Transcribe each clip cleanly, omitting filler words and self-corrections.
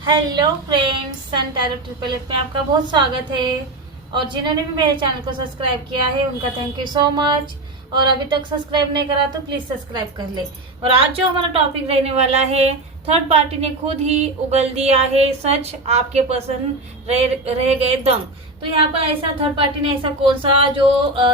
Hello friends, सन tarot triple F में आपका बहुत स्वागत है। और जिन्होंने भी मेरे चैनल को सब्सक्राइब किया है उनका थैंक यू सो मच। और अभी तक सब्सक्राइब नहीं करा तो प्लीज सब्सक्राइब कर ले। और आज जो हमारा टॉपिक रहने वाला है, थर्ड पार्टी ने खुद ही उगल दिया है सच, आपके पसंद रह गए दंग। तो यहाँ पर ऐसा थर्ड पार्टी ने ऐसा कौन सा जो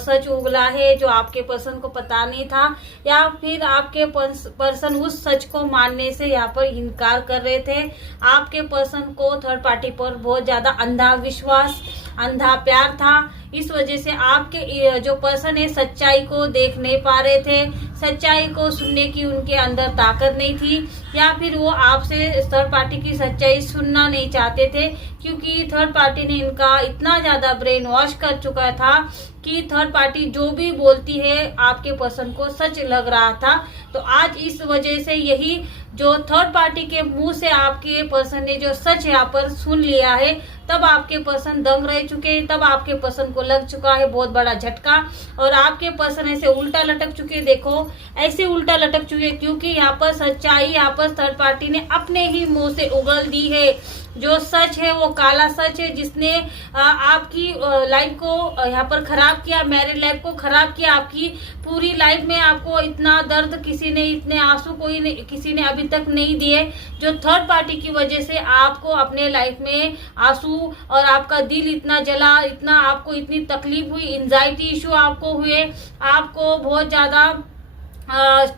सच उगला है जो आपके पर्सन को पता नहीं था, या फिर आपके पर्सन उस सच को मानने से यहाँ पर इनकार कर रहे थे। आपके पर्सन को थर्ड पार्टी पर बहुत ज्यादा अंधा विश्वास, अंधा प्यार था। इस वजह से आपके जो पर्सन है सच्चाई को देख नहीं पा रहे थे, सच्चाई को सुनने की उनके अंदर ताकत नहीं थी, या फिर वो आपसे थर्ड पार्टी की सच्चाई सुनना नहीं चाहते थे, क्योंकि थर्ड पार्टी ने इनका इतना ज्यादा ब्रेन वॉश कर चुका था कि थर्ड पार्टी जो भी बोलती है आपके पर्सन को सच लग रहा था। तो आज इस वजह से यही जो थर्ड पार्टी के मुंह से आपके पर्सन ने जो सच यहाँ पर सुन लिया है, तब आपके पर्सन दंग रह चुके हैं, तब आपके पर्सन को लग चुका है बहुत बड़ा झटका। और आपके पर्सन ऐसे उल्टा लटक चुके, देखो ऐसे उल्टा लटक चुके, क्योंकि यहाँ पर सच्चाई यहाँ पर थर्ड पार्टी ने अपने ही मुंह से उगल दी है। जो सच है वो काला सच है, जिसने आपकी लाइफ को यहाँ पर खराब किया, मैरिड लाइफ को खराब किया। आपकी पूरी लाइफ में आपको इतना दर्द किसी ने, इतने आंसू किसी ने अभी तक नहीं दिए, जो थर्ड पार्टी की वजह से आपको अपने लाइफ में आंसू और आपका दिल इतना जला, इतना आपको इतनी तकलीफ हुई, एंजाइटी इशू आपको हुए, आपको बहुत ज्यादा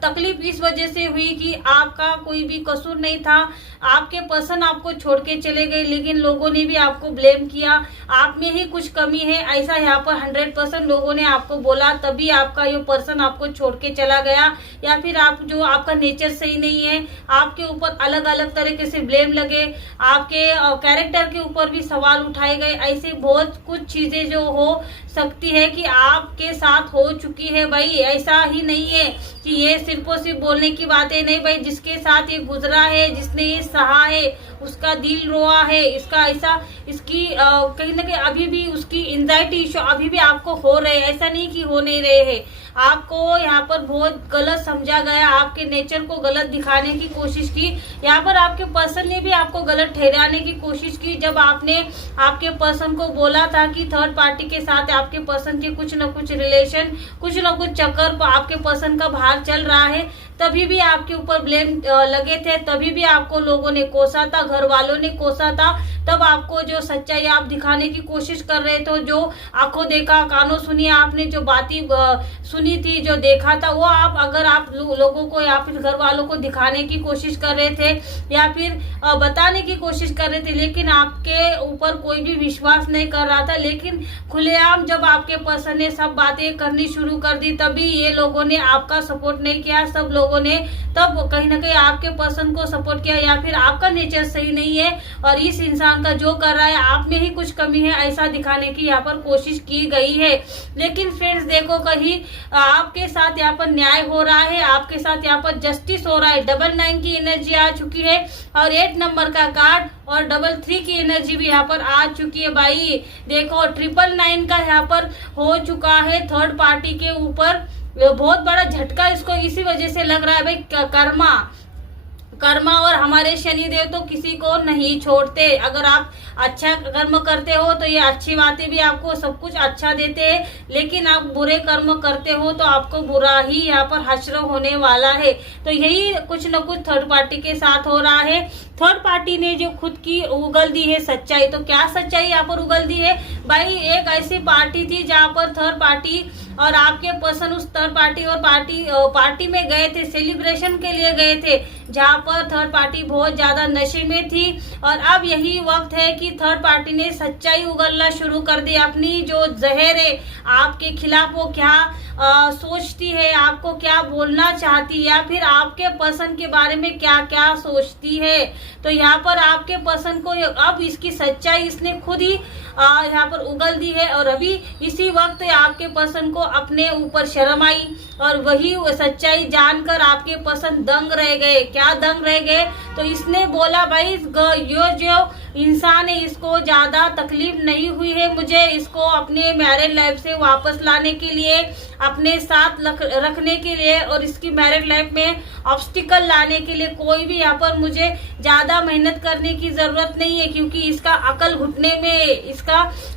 तकलीफ इस वजह से हुई कि आपका कोई भी कसूर नहीं था। आपके पर्सन आपको छोड़ के चले गए, लेकिन लोगों ने भी आपको ब्लेम किया, आप में ही कुछ कमी है ऐसा यहाँ पर 100% लोगों ने आपको बोला, तभी आपका ये पर्सन आपको छोड़ के चला गया। या फिर आप जो आपका नेचर सही नहीं है, आपके ऊपर अलग अलग तरीके से ब्लेम लगे, आपके कैरेक्टर के ऊपर भी सवाल उठाए गए। ऐसे बहुत कुछ चीजें जो हो सकती है कि आपके साथ हो चुकी है। भाई ऐसा ही नहीं है कि ये सिर्फ और सिर्फ बोलने की बातें नहीं, भाई जिसके साथ ये गुजरा है, जिसने ये सहा है, उसका दिल रोआ है, इसका ऐसा इसकी कहीं ना कहीं अभी भी उसकी एंजाइटी इशू अभी भी आपको हो रहे हैं, ऐसा नहीं कि हो नहीं रहे हैं। आपको यहाँ पर बहुत गलत समझा गया, आपके नेचर को गलत दिखाने की कोशिश की, यहाँ पर आपके पर्सन ने भी आपको गलत ठहराने की कोशिश की। जब आपने आपके पर्सन को बोला था कि थर्ड पार्टी के साथ आपके पर्सन के कुछ न कुछ रिलेशन, कुछ न कुछ चक्कर आपके पर्सन का बाहर चल रहा है, तभी भी आपके ऊपर ब्लेम लगे थे, तभी भी आपको लोगों ने कोसा था, घर वालों ने कोसा था। तब आपको जो सच्चाई आप दिखाने की कोशिश कर रहे थे, जो आंखों देखा कानों सुनी, आपने जो बातें सुनी थी, जो देखा था, वो आप अगर आप लोगों को या फिर घर वालों को दिखाने की कोशिश कर रहे थे, या फिर बताने की कोशिश कर रहे थे, लेकिन आपके ऊपर कोई भी विश्वास नहीं कर रहा था। लेकिन खुलेआम जब आपके पर्सन ने सब बातें करनी शुरू कर दी, तभी ये लोगों ने आपका सपोर्ट नहीं किया। सब लोगों ने तब कहीं ना कहीं आपके पर्सन को सपोर्ट किया, या फिर आपका नेचर सही नहीं है और इस इंसान का जो कर रहा है आप में ही कुछ कमी है, ऐसा दिखाने की यहाँ पर कोशिश की गई है। लेकिन फ्रेंड्स देखो, कहीं आपके साथ यहाँ पर न्याय हो रहा है, आपके साथ यहाँ पर जस्टिस हो रहा है। 99 की एनर्जी आ चुकी है, और 8 नंबर का कार्ड और 33 की एनर्जी भी यहाँ पर आ चुकी है। भाई देखो 999 का यहाँ पर हो चुका है थर्ड पार्टी के ऊपर बहुत बड़ा झटका। इसको इसी वजह से लग रहा है भाई कर्मा और हमारे शनिदेव तो किसी को नहीं छोड़ते। अगर आप अच्छा कर्म करते हो तो ये अच्छी बातें भी आपको सब कुछ अच्छा देते हैं, लेकिन आप बुरे कर्म करते हो तो आपको बुरा ही यहाँ पर हश्र होने वाला है। तो यही कुछ न कुछ थर्ड पार्टी के साथ हो रहा है। थर्ड पार्टी ने जो खुद की उगल दी है सच्चाई, तो क्या सच्चाई यहाँ पर उगल दी है भाई? एक ऐसी पार्टी थी जहाँ पर थर्ड पार्टी और आपके पर्सन उस थर्ड पार्टी और पार्टी में गए थे, सेलिब्रेशन के लिए गए थे, जहाँ पर थर्ड पार्टी बहुत ज्यादा नशे में थी। और अब यही वक्त है कि थर्ड पार्टी ने सच्चाई उगलना शुरू कर दी। अपनी जो जहर है आपके खिलाफ, वो क्या सोचती है, आपको क्या बोलना चाहती है, या फिर आपके पर्सन के बारे में क्या क्या सोचती है। तो यहाँ पर आपके पर्सन को अब इसकी सच्चाई इसने खुद ही यहाँ पर उगल दी है। और अभी इसी वक्त आपके पर्सन को अपने ऊपर शर्म आई, और वही सच्चाई जानकर आपके पर्सन दंग रह गए। क्या दंग रह गए? तो इसने बोला भाई ये जो इंसान है, इसको ज्यादा तकलीफ नहीं हुई है मुझे इसको अपने मैरिड लाइफ से वापस लाने के लिए, अपने साथ रखने के लिए और इसकी मैरिड लाइफ में ऑब्स्टिकल लाने के लिए कोई भी यहाँ पर मुझे ज्यादा मेहनत करने की जरूरत नहीं है, क्योंकि इसका अकल घुटने में,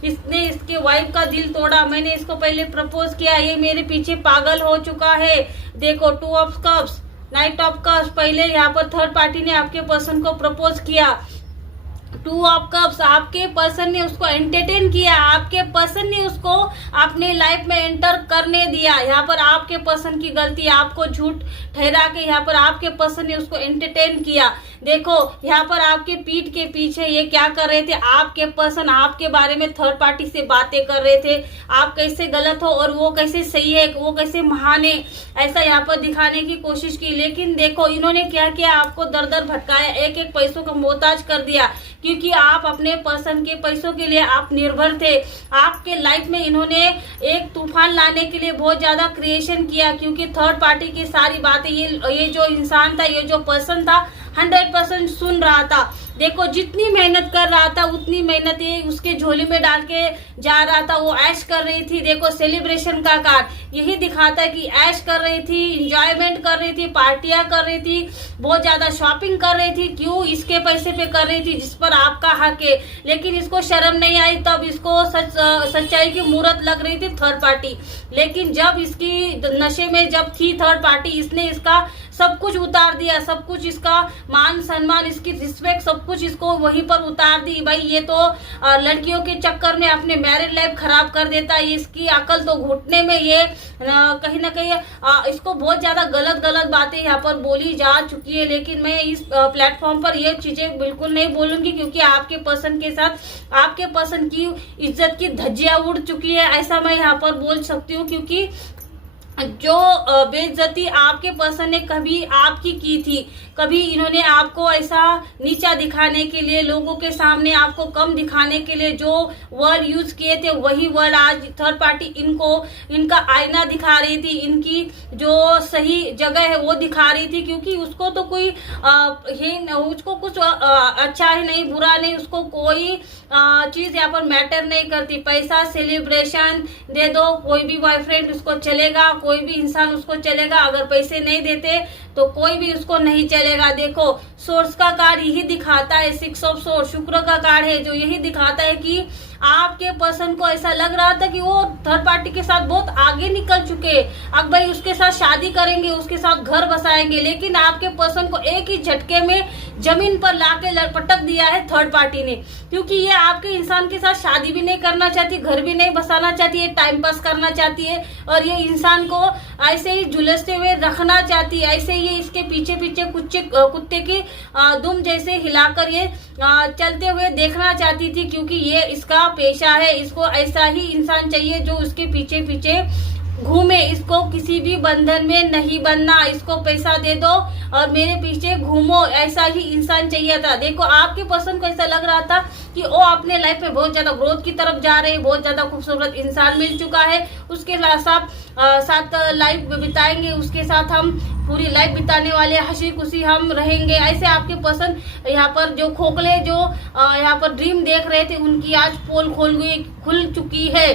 इसने इसके वाइफ का दिल तोड़ा। मैंने इसको पहले प्रपोज किया, ये मेरे पीछे पागल हो चुका है। देखो 2 of cups, night of cups, पहले यहाँ पर थर्ड पार्टी ने आपके पर्सन को प्रपोज किया। 2 ऑफ कप्स, आपके पर्सन ने उसको एंटरटेन किया, आपके पर्सन ने उसको अपने लाइफ में एंटर करने दिया। यहाँ पर आपके पर्सन की गलती, आपको झूठ ठहरा के यहाँ पर आपके पर्सन ने उसको एंटरटेन किया। देखो यहाँ पर आपके पीठ के पीछे ये क्या कर रहे थे, आपके पर्सन आपके बारे में थर्ड पार्टी से बातें कर रहे थे, आप कैसे गलत हो और वो कैसे सही है, वो कैसे महान है, ऐसा यहाँ पर दिखाने की कोशिश की। लेकिन देखो इन्होंने क्या किया, आपको दर दर भटकाया, एक एक पैसों का मोहताज कर दिया, क्योंकि आप अपने पर्सन के पैसों के लिए आप निर्भर थे। आपके लाइफ में इन्होंने एक तूफान लाने के लिए बहुत ज्यादा क्रिएशन किया, क्योंकि थर्ड पार्टी की सारी बातें ये जो इंसान था, ये जो पर्सन था 100% सुन रहा था। देखो जितनी मेहनत कर रहा था उतनी मेहनत ये उसके झोली में डाल के जा रहा था, वो ऐश कर रही थी। देखो सेलिब्रेशन का कार्ड यही दिखाता है कि ऐश कर रही थी, इंजॉयमेंट कर रही थी, पार्टियां कर रही थी, बहुत ज्यादा शॉपिंग कर रही थी। क्यों? इसके पैसे पे कर रही थी जिस पर आपका हक है। लेकिन इसको शर्म नहीं आई, तब इसको सच्चाई की मूरत लग रही थी थर्ड पार्टी। लेकिन जब इसकी नशे में जब थी थर्ड पार्टी, इसने इसका सब कुछ उतार दिया, सब कुछ इसका मान सम्मान, इसकी रिस्पेक्ट, सब कुछ इसको वहीं पर उतार दी। भाई ये तो लड़कियों के चक्कर में अपने मैरिड लाइफ खराब कर देता है, इसकी अकल तो घुटने में। ये कहीं ना कहीं इसको बहुत ज्यादा गलत बातें यहाँ पर बोली जा चुकी है। लेकिन मैं इस प्लेटफॉर्म पर ये चीजें बिल्कुल नहीं बोलूंगी, क्योंकि आपके पर्सन के साथ आपके पर्सन की इज्जत की धज्जियां उड़ चुकी है, ऐसा मैं यहाँ पर बोल सकती हूँ। क्योंकि जो बेइज्जती आपके पर्सन ने कभी आपकी की थी, कभी इन्होंने आपको ऐसा नीचा दिखाने के लिए, लोगों के सामने आपको कम दिखाने के लिए जो वर्ड यूज किए थे, वही वर्ड आज थर्ड पार्टी इनका आईना दिखा रही थी, इनकी जो सही जगह है वो दिखा रही थी। क्योंकि उसको तो कोई उसको कुछ अच्छा ही नहीं, बुरा नहीं, उसको कोई चीज यहाँ पर मैटर नहीं करती। पैसा, सेलिब्रेशन दे दो, कोई भी बॉयफ्रेंड उसको चलेगा, कोई भी इंसान उसको चलेगा। अगर पैसे नहीं देते तो कोई भी उसको नहीं चलेगा। देखो सोर्स का कार्ड यही दिखाता है, 6 ऑफ सोर्स शुक्र का कार्ड है, जो यही दिखाता है कि आपके पर्सन को ऐसा लग रहा था कि वो थर्ड पार्टी के साथ बहुत आगे निकल चुके, अब भाई उसके साथ शादी करेंगे, उसके साथ घर बसाएंगे। लेकिन आपके पर्सन को एक ही झटके में जमीन पर लाके लपटक दिया है थर्ड पार्टी ने, क्योंकि ये आपके इंसान के साथ शादी भी नहीं करना चाहती, घर भी नहीं बसाना चाहती है, टाइम पास करना चाहती है और ये इंसान को ऐसे ही झुलसते हुए रखना चाहती है। ऐसे ही इसके पीछे पीछे कुत्ते की दुम जैसे हिलाकर ये चलते हुए देखना चाहती थी, क्योंकि ये इसका पेशा है। इसको ऐसा ही इंसान चाहिए जो उसके पीछे पीछे घूमे, इसको किसी भी बंधन में नहीं बनना, इसको पैसा दे दो और मेरे पीछे घूमो, ऐसा ही इंसान चाहिए था। देखो आपके पर्सन को ऐसा लग रहा था कि वो अपने लाइफ में बहुत ज्यादा ग्रोथ की तरफ जा रहे हैं, बहुत ज्यादा खूबसूरत इंसान मिल चुका है, उसके साथ लाइफ बिताएंगे, उसके साथ हम पूरी लाइफ बिताने वाले, हंसी खुशी हम रहेंगे। ऐसे आपके पर्सन यहाँ पर जो खोखले जो यहाँ पर ड्रीम देख रहे थे, उनकी आज पोल खुल चुकी है।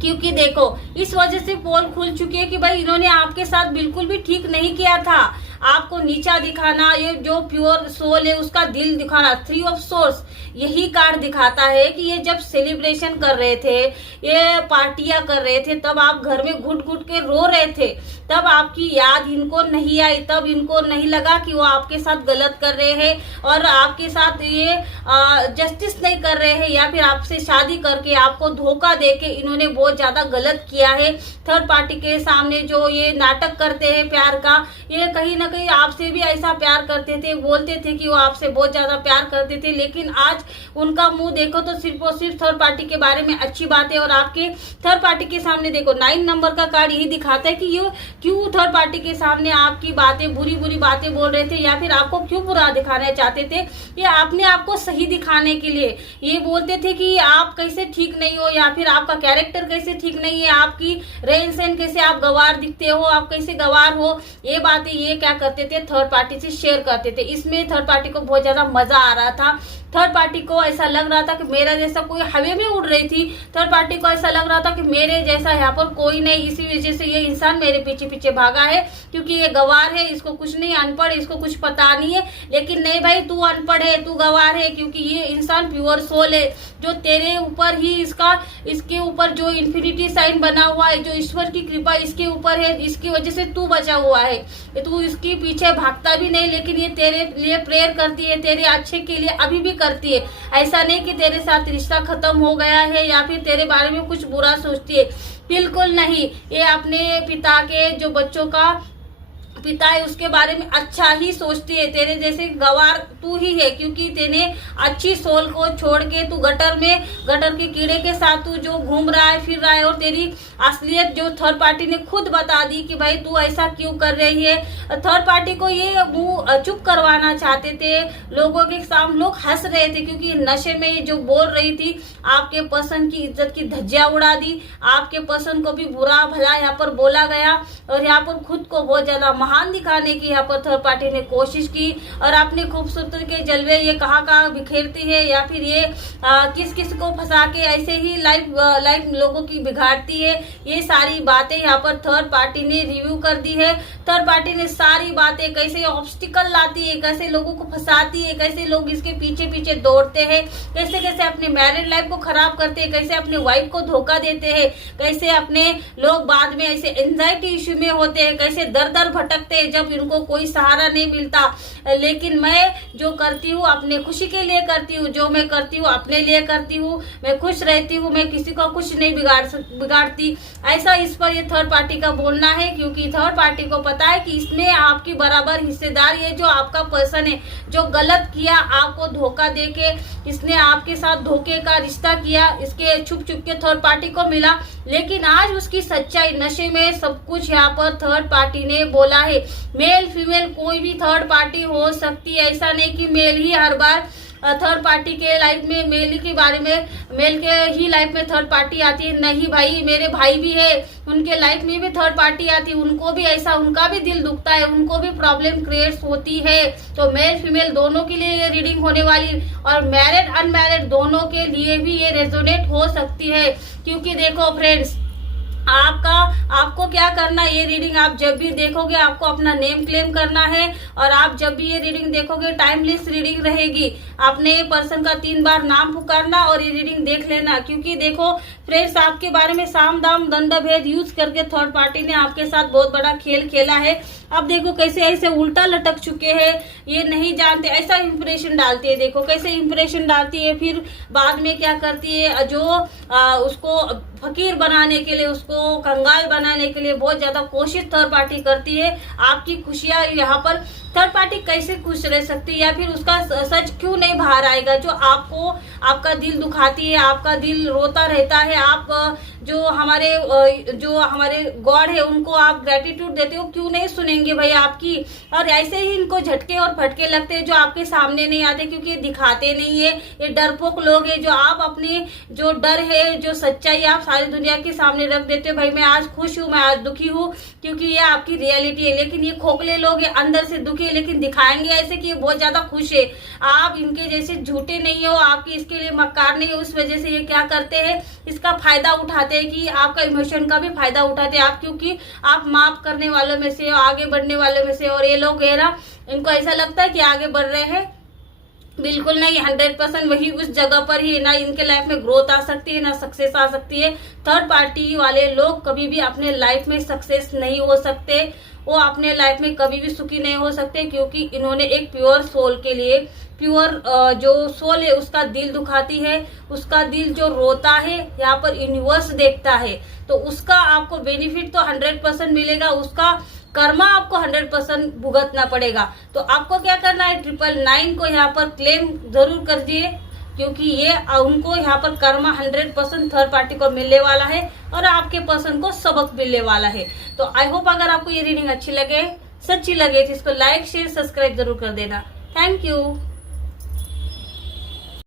क्योंकि देखो इस वजह से पोल खुल चुकी है कि भाई इन्होंने आपके साथ बिल्कुल भी ठीक नहीं किया था, आपको नीचा दिखाना, ये जो प्योर सोल है उसका दिल दिखाना। 3 ऑफ सोर्स यही कार्ड दिखाता है कि ये जब सेलिब्रेशन कर रहे थे, ये पार्टियां कर रहे थे, तब आप घर में घुट घुट के रो रहे थे, तब आपकी याद इनको नहीं आई, तब इनको नहीं लगा कि वो आपके साथ गलत कर रहे हैं और आपके साथ ये जस्टिस नहीं कर रहे हैं, या फिर आपसे शादी करके आपको धोखा देके इन्होंने बहुत ज्यादा गलत किया है। थर्ड पार्टी के सामने जो ये नाटक करते हैं प्यार का, ये कहीं ना कहीं आपसे भी ऐसा प्यार करते थे, बोलते थे कि वो आपसे बहुत ज्यादा प्यार करते थे। लेकिन आज उनका मुंह देखो तो सिर्फ और सिर्फ थर्ड पार्टी के बारे में अच्छी बात है। और आपके थर्ड पार्टी के सामने देखो 9 नंबर का कार्ड यही दिखाता है कि ये क्यों थर्ड पार्टी के सामने आपकी बातें, बुरी बुरी बातें बोल रहे थे, या फिर आपको क्यों बुरा दिखाना चाहते थे। ये आपने आपको सही दिखाने के लिए ये बोलते थे कि आप कैसे ठीक नहीं हो, या फिर आपका कैरेक्टर कैसे ठीक नहीं है, आपकी रहन सहन कैसे, आप गवार दिखते हो, आप कैसे गवार हो, ये बातें ये क्या करते थे थर्ड पार्टी से शेयर करते थे। इसमें थर्ड पार्टी को बहुत ज्यादा मजा आ रहा था थर्ड पार्टी को ऐसा लग रहा था कि मेरा जैसा कोई हवा में उड़ रही थी, थर्ड पार्टी को ऐसा लग रहा था कि मेरे जैसा यहाँ पर कोई नहीं, इसी वजह से ये इंसान मेरे पीछे पीछे भागा है, क्योंकि ये गवार है, इसको कुछ नहीं, अनपढ़, इसको कुछ पता नहीं है। लेकिन नहीं भाई, तू अनपढ़ है, तू गवार है, क्योंकि ये इंसान प्योर सोल है, जो तेरे ऊपर ही इसके ऊपर जो इन्फिनिटी साइन बना हुआ है, जो ईश्वर की कृपा इसके ऊपर है, इसकी वजह से तू बचा हुआ है। तू इसके पीछे भागता भी नहीं, लेकिन ये तेरे लिए प्रेयर करती है, तेरे अच्छे के लिए अभी भी करती है। ऐसा नहीं कि तेरे साथ रिश्ता खत्म हो गया है या फिर तेरे बारे में कुछ बुरा सोचती है, बिल्कुल नहीं। ये अपने पिता के जो बच्चों का पिता है उसके बारे में अच्छा ही सोचती है। तेरे जैसे गवार तू ही है, क्योंकि तेने अच्छी सोल को छोड़ के तू गटर के कीड़े के साथ तू जो घूम रहा है, फिर रहा है, और तेरी असलियत जो थर्ड पार्टी ने खुद बता दी कि भाई तू ऐसा क्यों कर रही है। थर्ड पार्टी को ये मुंह चुप करवाना चाहते थे, लोगों के सामने लोग हंस रहे थे, क्योंकि नशे में जो बोल रही थी आपके पर्सन की इज्जत की धज्जियां उड़ा दी, आपके पर्सन को भी बुरा भला यहाँ पर बोला गया, और यहाँ पर खुद को बहुत ज्यादा महान दिखाने की यहाँ पर थर्ड पार्टी ने कोशिश की, और अपने खूबसूरती के जलवे ये कहाँ बिखेरती है, या फिर ये किस किस को फंसा के ऐसे ही लाइफ लोगों की बिगाड़ती है। ये सारी बातें यहाँ पर थर्ड पार्टी ने रिव्यू कर दी है। थर्ड पार्टी ने सारी बातें, कैसे ऑब्स्टिकल लाती है, कैसे लोगों को फंसाती है, कैसे लोग इसके पीछे पीछे दौड़ते हैं, कैसे कैसे अपने मैरिड लाइफ को खराब करते हैं, कैसे अपने वाइफ को धोखा देते हैं, कैसे अपने लोग बाद में ऐसे एंजाइटी इश्यू में होते हैं, कैसे दर दर भटकते हैं जब इनको कोई सहारा नहीं मिलता। लेकिन मैं जो करती हूँ अपने खुशी के लिए करती हूँ, जो मैं करती हूँ अपने लिए करती हूँ, मैं खुश रहती हूँ, मैं किसी को कुछ नहीं बिगाड़ती। ऐसा इस पर ये थर्ड पार्टी का बोलना है, क्योंकि थर्ड पार्टी को पता है कि इसमें आपकी बराबर हिस्सेदार है, जो आपका पर्सन है, जो गलत किया, आपको धोखा देके इसने आपके साथ धोखे का रिश्ता किया, इसके छुप के थर्ड पार्टी को मिला। लेकिन आज उसकी सच्चाई, नशे में सब कुछ यहाँ पर थर्ड पार्टी ने बोला है। मेल फीमेल कोई भी थर्ड पार्टी हो सकती है, ऐसा नहीं कि मेल ही हर बार थर्ड पार्टी के लाइफ में, मेल के बारे में, मेल के ही लाइफ में थर्ड पार्टी आती है। नहीं भाई, मेरे भाई भी है, उनके लाइफ में भी थर्ड पार्टी आती है, उनको भी ऐसा, उनका भी दिल दुखता है, उनको भी प्रॉब्लम क्रिएट होती है। तो मेल फीमेल दोनों के लिए ये रीडिंग होने वाली, और मैरिड अनमैरिड दोनों के लिए भी ये रेजोनेट हो सकती है। क्योंकि देखो फ्रेंड्स, आपको क्या करना, ये रीडिंग आप जब भी देखोगे आपको अपना नेम क्लेम करना है, और आप जब भी ये रीडिंग देखोगे टाइमलेस रीडिंग रहेगी। आपने पर्सन का 3 बार नाम पुकारना और ये रीडिंग देख लेना, क्योंकि देखो फ्रेंड्स, आपके बारे में साम दाम दंड भेद यूज करके थर्ड पार्टी ने आपके साथ बहुत बड़ा खेल खेला है। अब देखो कैसे ऐसे उल्टा लटक चुके हैं, ये नहीं जानते, ऐसा इंप्रेशन डालती है, देखो कैसे इंप्रेशन डालती है, फिर बाद में क्या करती है, जो उसको फकीर बनाने के लिए, उसको कंगाल बनाने के लिए बहुत ज्यादा कोशिश थर्ड पार्टी करती है। आपकी खुशियां यहाँ पर थर्ड पार्टी कैसे खुश रह सकती है, या फिर उसका सच क्यों नहीं बाहर आएगा, जो आपका दिल दुखाती है, आपका दिल रोता रहता है। आप जो हमारे गॉड है उनको आप ग्रेटिट्यूड देते हो, क्यों नहीं सुनेंगे भाई आपकी। और ऐसे ही इनको झटके और फटके लगते हैं जो आपके सामने नहीं आते, क्योंकि ये दिखाते नहीं है, ये डरपोक लोग हैं। जो आप अपने जो डर है, जो सच्चाई आप सारी दुनिया के सामने रख देते हो, भाई मैं आज खुश हूँ, मैं आज दुखी हूँ, क्योंकि ये आपकी रियलिटी है। लेकिन ये खोखले लोग हैं, अंदर से दुखी है, लेकिन दिखाएंगे ऐसे कि ये बहुत ज्यादा खुश है। आप इनके जैसे झूठे नहीं हो, आपके इसके लिए मक्कार नहीं है। उस वजह से ये क्या करते हैं, इसका फायदा उठाते हैं, कि आपका इमोशन का भी फायदा उठाते हैं आप, क्योंकि आप माफ करने वालों में से, आगे बढ़ने वालों में से। और ये लोग है ना, इनको ऐसा लगता है कि आगे बढ़ रहे हैं, बिल्कुल नहीं, 100% वही उस जगह पर ही, ना इनके लाइफ में ग्रोथ आ सकती है, ना सक्सेस आ सकती है। थर्ड पार्टी वाले लोग कभी भी अपने लाइफ में सक्सेस नहीं हो सकते, वो अपने लाइफ में कभी भी सुखी नहीं हो सकते, क्योंकि इन्होंने एक प्योर सोल के लिए, प्योर जो सोल है उसका दिल दुखाती है, उसका दिल जो रोता है, यहाँ पर यूनिवर्स देखता है, तो उसका आपको बेनिफिट तो 100% मिलेगा, उसका कर्मा आपको 100% भुगतना पड़ेगा। तो आपको क्या करना है, 999 को यहाँ पर क्लेम जरूर कर दिए, क्योंकि ये उनको यहाँ पर कर्मा 100% थर्ड पार्टी को मिलने वाला है, और आपके पर्सन को सबक मिलने वाला है। तो आई होप अगर आपको ये रीडिंग अच्छी लगे, सच्ची लगे, तो इसको लाइक शेयर सब्सक्राइब जरूर कर देना। Thank you.